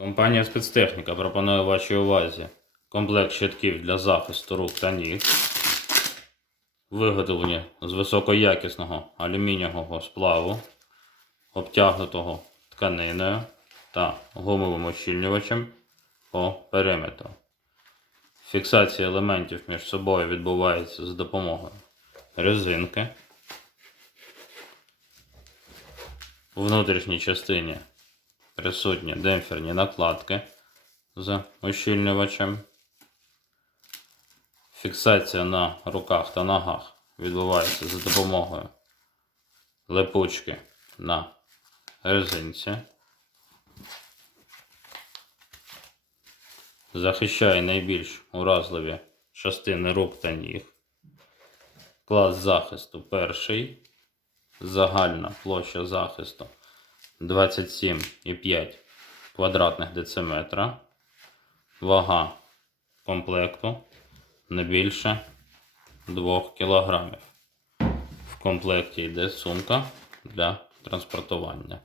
Компанія спецтехніка пропонує вашій увазі комплект щитків для захисту рук та ніг, виготовлені з високоякісного алюмінієвого сплаву, обтягнутого тканиною та гумовим ущільнювачем по периметру. Фіксація елементів між собою відбувається за допомогою резинки. У внутрішній частині присутні демпферні накладки з ущільнювачем. Фіксація на руках та ногах відбувається за допомогою липучки на резинці. Захищає найбільш уразливі частини рук та ніг. Клас захисту перший. Загальна площа захисту 27,5 квадратних дециметра. Вага комплекту не більше 2 кг. В комплекті йде сумка для транспортування.